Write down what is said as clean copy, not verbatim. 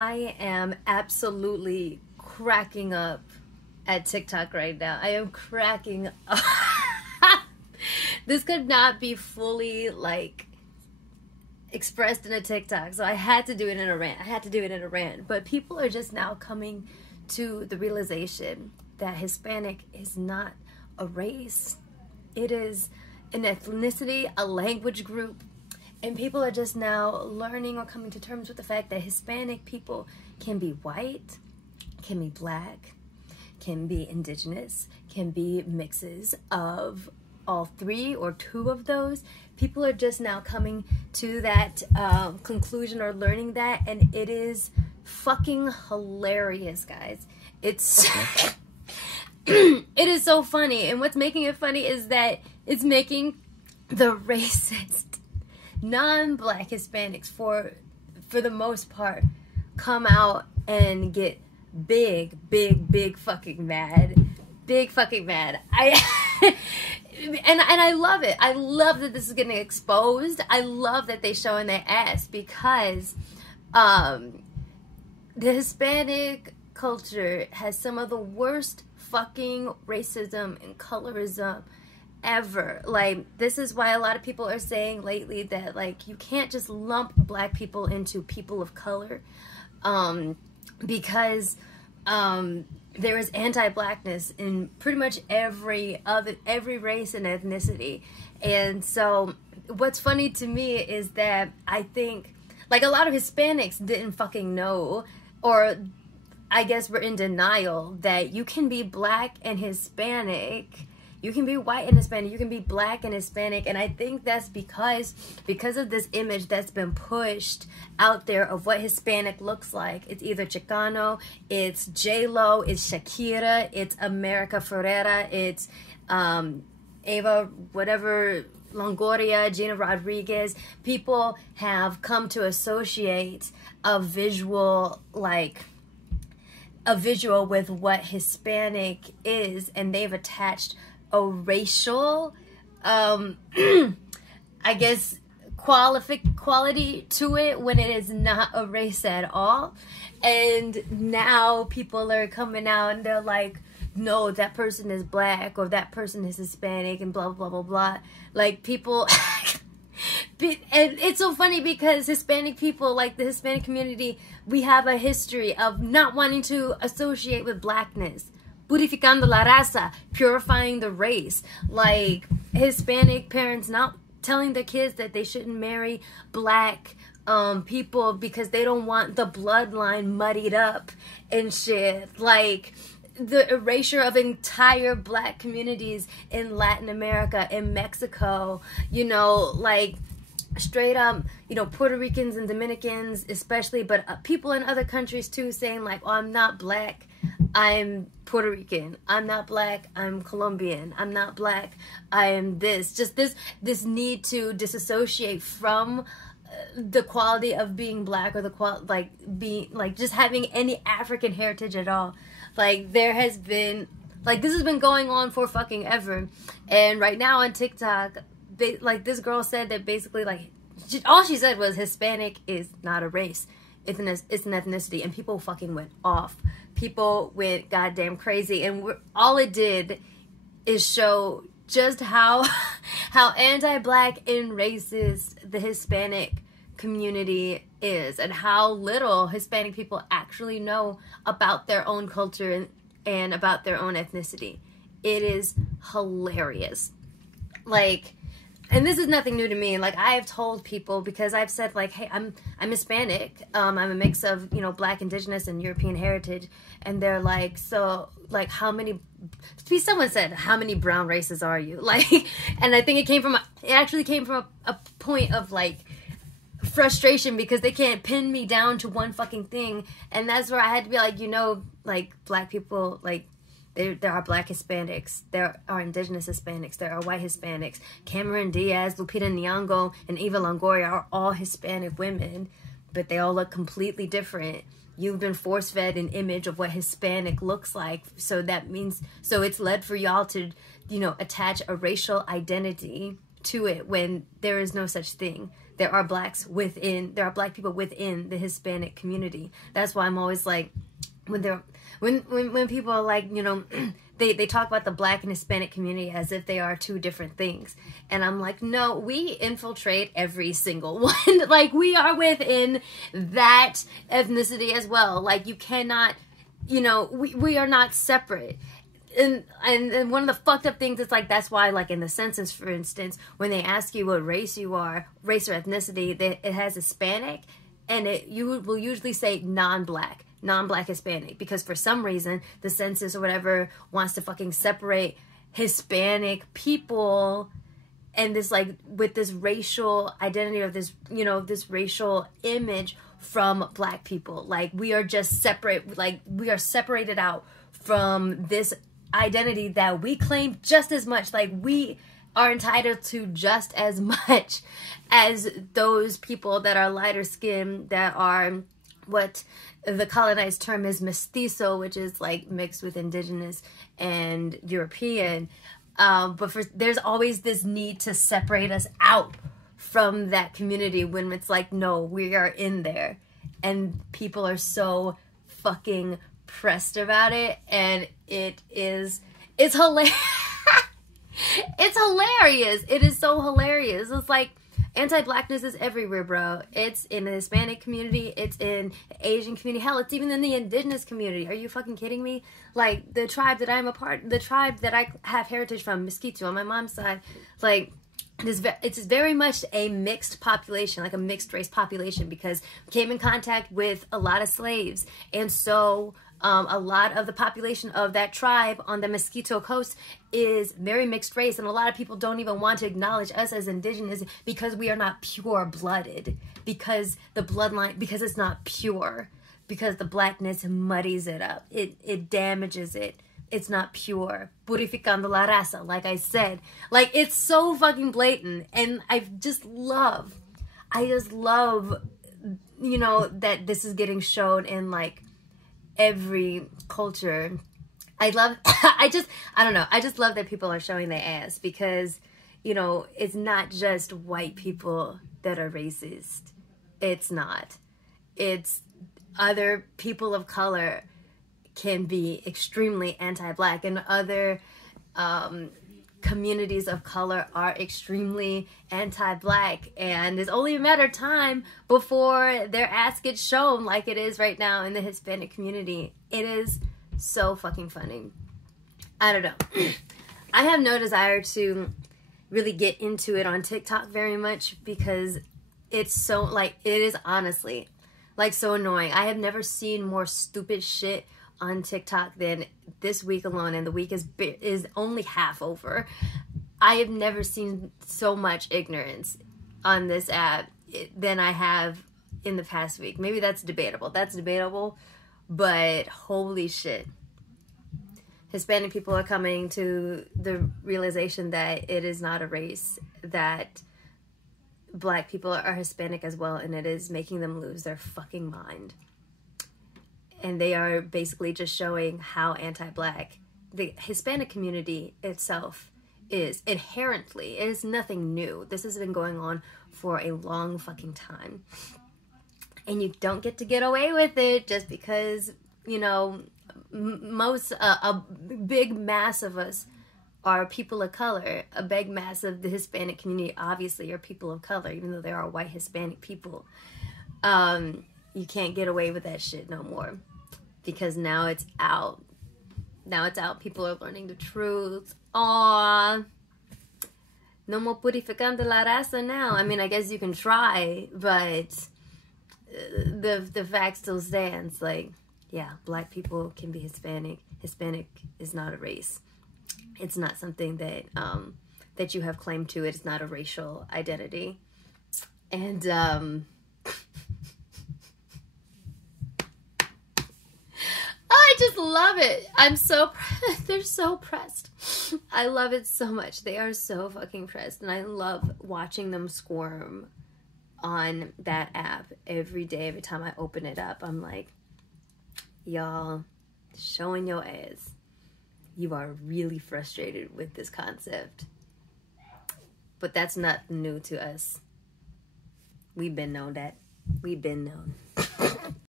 I am absolutely cracking up at TikTok right now. I am cracking up. This could not be fully like expressed in a TikTok, so I had to do it in a rant. But people are just now coming to the realization that Hispanic is not a race. It is an ethnicity, a language group. And people are just now learning or coming to terms with the fact that Hispanic people can be white, can be black, can be indigenous, can be mixes of all three or two of those. People are just now coming to that conclusion or learning that, and it is fucking hilarious, guys. It's it is so funny, and what's making it funny is that it's making the racist non-black Hispanics for the most part come out and get big fucking mad. And I love it. I love that this is getting exposed. I love that they showing their ass, because the Hispanic culture has some of the worst fucking racism and colorism ever. Like, this is why a lot of people are saying lately that, like, you can't just lump black people into people of color, because there is anti-blackness in pretty much every race and ethnicity. And so what's funny to me is that I think, like, a lot of Hispanics didn't fucking know, or I guess we're in denial, that you can be black and Hispanic. You can be white and Hispanic, you can be black and Hispanic, and I think that's because of this image that's been pushed out there of what Hispanic looks like. It's either Chicano, it's J-Lo, it's Shakira, it's America Ferrera, it's Ava, whatever, Longoria, Gina Rodriguez. People have come to associate a visual, like, a visual with what Hispanic is, and they've attached a racial, I guess, quality to it when it is not a race at all. And now people are coming out and they're like, no, that person is black, or that person is Hispanic, and blah blah blah blah. Like, people and it's so funny because Hispanic people, like the Hispanic community, we have a history of not wanting to associate with blackness. Purificando la raza, purifying the race. Like, Hispanic parents not telling their kids that they shouldn't marry black people because they don't want the bloodline muddied up and shit. Like, the erasure of entire black communities in Latin America, in Mexico, you know, like, straight up, you know, Puerto Ricans and Dominicans especially, but people in other countries too, saying like, oh, I'm not black, I'm Puerto Rican. I'm not black, I'm Colombian. I'm not black, I am this. Just this need to disassociate from the quality of being black, or being just having any African heritage at all. Like, there has been, like, this has been going on for fucking ever. And right now on TikTok, this girl said that basically, like, all she said was Hispanic is not a race. It's an ethnicity. And people fucking went off. People went goddamn crazy. And all it did is show just how anti-black and racist the Hispanic community is, and how little Hispanic people actually know about their own culture and about their own ethnicity. It is hilarious. Like, and this is nothing new to me. Like, I have told people, because I've said, like, hey, I'm Hispanic. I'm a mix of, you know, black, indigenous, and European heritage. And they're like, so, like, someone said, how many brown races are you? Like, and I think it actually came from a point of, like, frustration, because they can't pin me down to one fucking thing. And that's where I had to be like, you know, like, black people, like, there are black Hispanics, there are indigenous Hispanics, there are white Hispanics. Cameron Diaz, Lupita Nyong'o, and Eva Longoria are all Hispanic women, but they all look completely different. You've been force-fed an image of what Hispanic looks like, so that means, so it's led for y'all to, you know, attach a racial identity to it when there is no such thing. there are black people within the Hispanic community. That's why I'm always like, when people are like, you know, they talk about the black and Hispanic community as if they are two different things. And I'm like, no, we infiltrate every single one. Like, we are within that ethnicity as well. Like, you cannot, you know, we are not separate. And one of the fucked up things is like, that's why, like, in the census, for instance, when they ask you what race you are, race or ethnicity, it has Hispanic, and you will usually say non-black Hispanic, because for some reason the census or whatever wants to fucking separate Hispanic people and this, like, with this racial identity or this, you know, this racial image from black people. Like, we are just separate, like, we are separated out from this identity that we claim just as much. Like, we are entitled to just as much as those people that are lighter skinned, that are what the colonized term is mestizo, which is like mixed with indigenous and European. But there's always this need to separate us out from that community, when it's like, no, we are in there. And people are so fucking pressed about it. And it's hilarious. It's hilarious. It is so hilarious. It's like, anti-blackness is everywhere, bro. It's in the Hispanic community. It's in the Asian community. Hell, it's even in the indigenous community. Are you fucking kidding me? Like, the tribe that I'm a part, the tribe that I have heritage from, Mesquito, on my mom's side, like, it's very much a mixed population, like a mixed race population, because we came in contact with a lot of slaves. And so a lot of the population of that tribe on the Mosquito Coast is very mixed race, and a lot of people don't even want to acknowledge us as indigenous because we are not pure-blooded, because the bloodline, because it's not pure, because the blackness muddies it up, it damages it. It's not pure. Purificando la raza, like I said. Like, it's so fucking blatant, and I just love, you know, that this is getting shown in, like, every culture. I don't know, I just love that people are showing their ass, because, you know, it's not just white people that are racist. It's not. It's other people of color can be extremely anti-black, and other communities of color are extremely anti-black, and it's only a matter of time before their ass gets shown, like it is right now in the Hispanic community. It is so fucking funny. I don't know. I have no desire to really get into it on TikTok very much, because it's so, like, it is honestly, like, so annoying. I have never seen more stupid shit on TikTok than this week alone, and the week is only half over. I have never seen so much ignorance on this app than I have in the past week. Maybe that's debatable. That's debatable, but holy shit. Hispanic people are coming to the realization that it is not a race, that black people are Hispanic as well, and it is making them lose their fucking mind. And they are basically just showing how anti-black the Hispanic community itself is inherently. It is nothing new. This has been going on for a long fucking time. And you don't get away with it just because, you know, a big mass of us are people of color. A big mass of the Hispanic community obviously are people of color, even though there are white Hispanic people. You can't get away with that shit no more, because now it's out. Now it's out. People are learning the truth. Aww. No more purificando la raza now. I mean, I guess you can try, but the fact still stands. Like, yeah, black people can be Hispanic. Hispanic is not a race. It's not something that that you have claim to. It's not a racial identity. And I just love it. They're so pressed. I love it so much. They are so fucking pressed, and I love watching them squirm on that app every day. Every time I open it up, I'm like, y'all, showing your ass. You are really frustrated with this concept. But that's not new to us. We've been known that. We've been known.